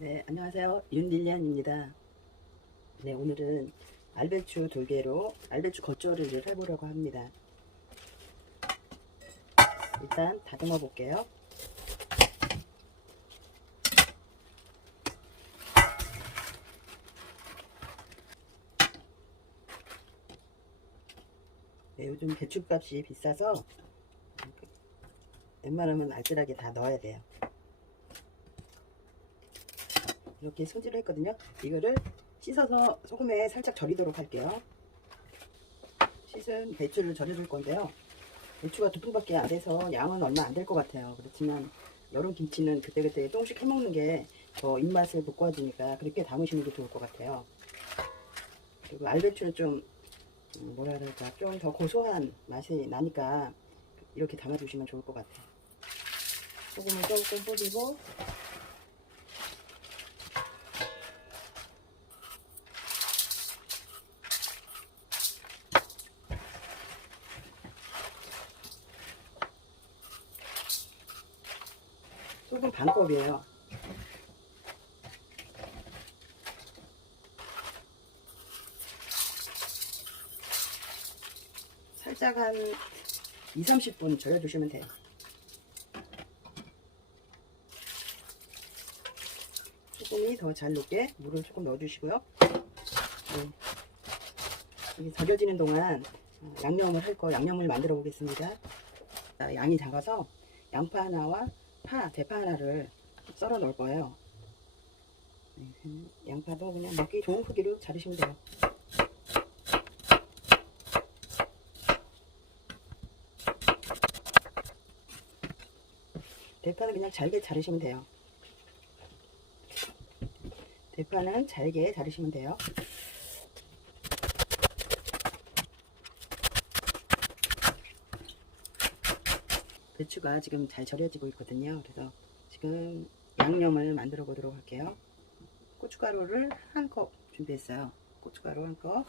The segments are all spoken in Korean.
네, 안녕하세요. 윤릴리안입니다. 네, 오늘은 알배추 두 개로 알배추 겉절이를 해보려고 합니다. 일단 다듬어 볼게요. 네, 요즘 배추값이 비싸서 웬만하면 알뜰하게 다 넣어야 돼요. 이렇게 손질을 했거든요. 이거를 씻어서 소금에 살짝 절이도록 할게요. 씻은 배추를 절여줄 건데요. 배추가 두 통밖에 안 돼서 양은 얼마 안 될 것 같아요. 그렇지만 여름 김치는 그때그때 조금씩 해먹는 게 더 입맛을 돋궈주니까 그렇게 담으시는 게 좋을 것 같아요. 그리고 알배추는 좀 음, 뭐라 그럴까 좀 더 고소한 맛이 나니까 이렇게 담아주시면 좋을 것 같아요. 소금을 조금 뿌리고 소금 반 컵이에요. 살짝 한 2, 30분 절여주시면 돼요. 소금이 더 잘 녹게 물을 조금 넣어주시고요. 네. 이게 절여지는 동안 어, 양념을 할 거 양념을 만들어 보겠습니다. 아, 양이 작아서 양파 하나와 파, 대파 하나를 썰어 넣을 거예요. 네, 음, 양파도 그냥 먹기 좋은 크기로 자르시면 돼요. 대파는 그냥 잘게 자르시면 돼요. 대파는 잘게 자르시면 돼요. 배추가 지금 잘 절여지고 있거든요. 그래서 지금 양념을 만들어 보도록 할게요. 고춧가루를 한 컵 준비했어요. 고춧가루 한 컵.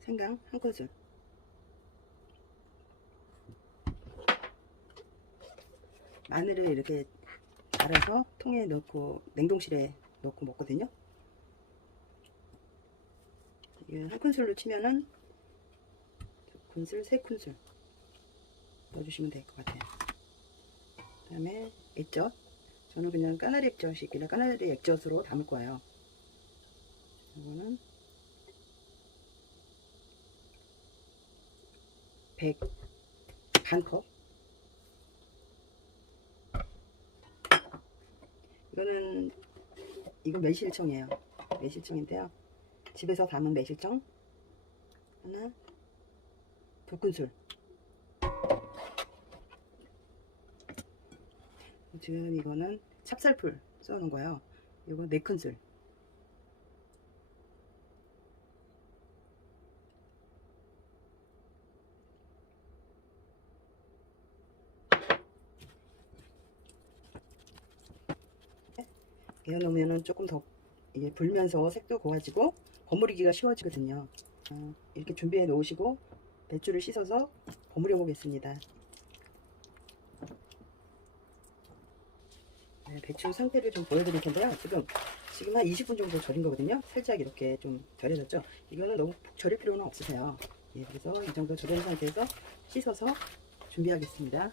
생강 한 큰술. 마늘을 이렇게 갈아서 통에 넣고 냉동실에 넣고 먹거든요. 한 큰술로 치면은 두 큰술, 세 큰술 넣어주시면 될 것 같아요. 그 다음에 액젓. 저는 그냥 까나리 액젓이 있길래 까나리 액젓으로 담을 거예요. 이거는 100 반 컵. 이거는 이거 매실청이에요. 매실청인데요. 집에서 담은 매실청 하나, 두 큰술. 지금 이거는 찹쌀풀 써놓은 거예요. 이거 네 큰술. 개어놓으면은 조금 더 이게 불면서 색도 고와지고 버무리기가 쉬워지거든요. 어, 이렇게 준비해 놓으시고 배추를 씻어서 버무려 보겠습니다. 네, 배추 상태를 좀 보여드릴 텐데요. 지금 지금 한 20분 정도 절인 거거든요. 살짝 이렇게 좀 절여졌죠. 이거는 너무 푹 절일 필요는 없으세요. 예, 그래서 이 정도 절인 상태에서 씻어서 준비하겠습니다.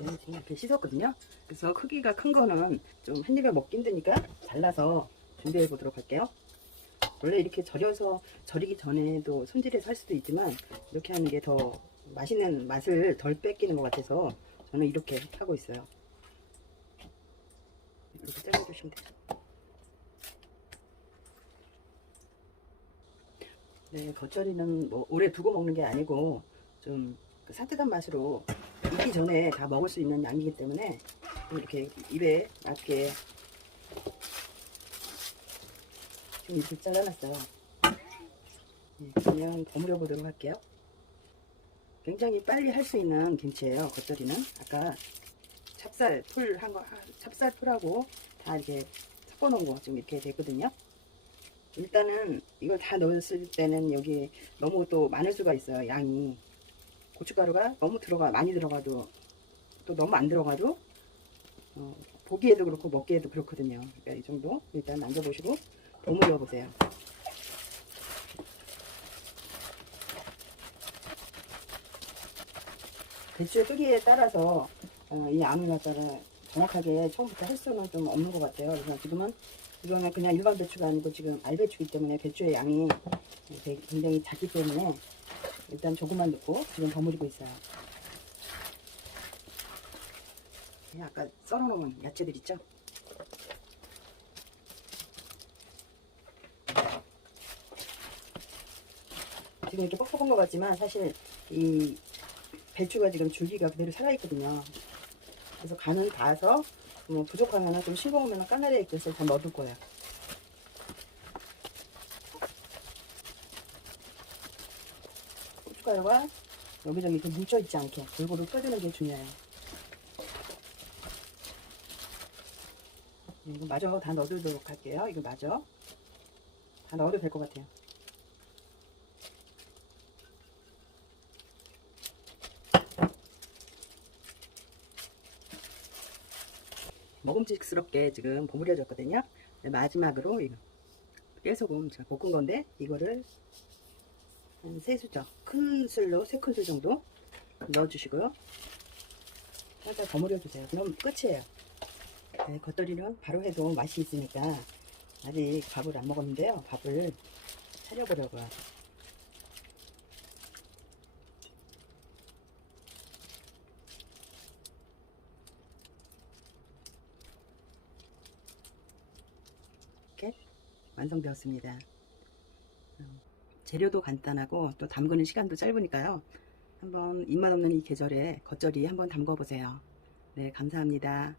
네, 지금 이렇게 씻었거든요. 그래서 크기가 큰 거는 좀 한 입에 먹기 힘드니까 잘라서 준비해 보도록 할게요. 원래 이렇게 절여서 절이기 전에도 손질해서 할 수도 있지만 이렇게 하는 게 더 맛있는 맛을 덜 뺏기는 것 같아서 저는 이렇게 하고 있어요. 이렇게 잘라주시면 돼요. 네, 겉절이는 뭐 오래 두고 먹는 게 아니고 좀 그 산뜻한 맛으로 익기 전에 다 먹을 수 있는 양이기 때문에 좀 이렇게 입에 맞게 좀 이렇게 잘라놨어요. 네, 그냥 버무려 보도록 할게요. 굉장히 빨리 할 수 있는 김치예요. 겉절이는 아까 찹쌀 풀 한 거, 찹쌀 풀하고 다 이렇게 섞어 놓은 거 지금 이렇게 됐거든요. 일단은 이걸 다 넣었을 때는 여기 너무 또 많을 수가 있어요. 양이 고춧가루가 너무 들어가 많이 들어가도 또 너무 안 들어가도 어, 보기에도 그렇고 먹기에도 그렇거든요. 그러니까 이 정도 일단 만져보시고 버무려 보세요. 배추의 크기에 따라서 어, 이 암을 갖다가 정확하게 처음부터 할 수는 좀 없는 것 같아요. 그래서 지금은 이거는 그냥 일반 배추가 아니고 지금 알배추이기 때문에 배추의 양이 굉장히 작기 때문에 일단 조금만 넣고 지금 버무리고 있어요. 아까 썰어놓은 야채들 있죠? 지금 이렇게 뻑뻑한 것 같지만 사실 이 배추가 지금 줄기가 그대로 살아있거든요. 그래서 간은 닿아서 뭐 부족하면 좀 싱거우면 까나리에 있어서 더 넣어둘 거예요. 고춧가루가 여기저기 이렇게 뭉쳐있지 않게 골고루 펴주는 게 중요해요. 네, 이거 마저 다 넣어두도록 할게요. 이거 마저 다 넣어도 될 것 같아요. 먹음직스럽게 지금 버무려졌거든요. 네, 마지막으로 이거 깨소금 제가 볶은 건데 이거를 한세 수저 큰 술로 세 큰술 정도 넣어주시고요. 살짝 버무려 주세요. 그럼 끝이에요. 네, 겉절이는 바로 해도 맛이 있으니까 아직 밥을 안 먹었는데요. 밥을 차려보려고요. 이렇게 완성되었습니다. 음, 재료도 간단하고 또 담그는 시간도 짧으니까요. 한번 입맛 없는 이 계절에 겉절이 한번 담궈 보세요. 네, 감사합니다.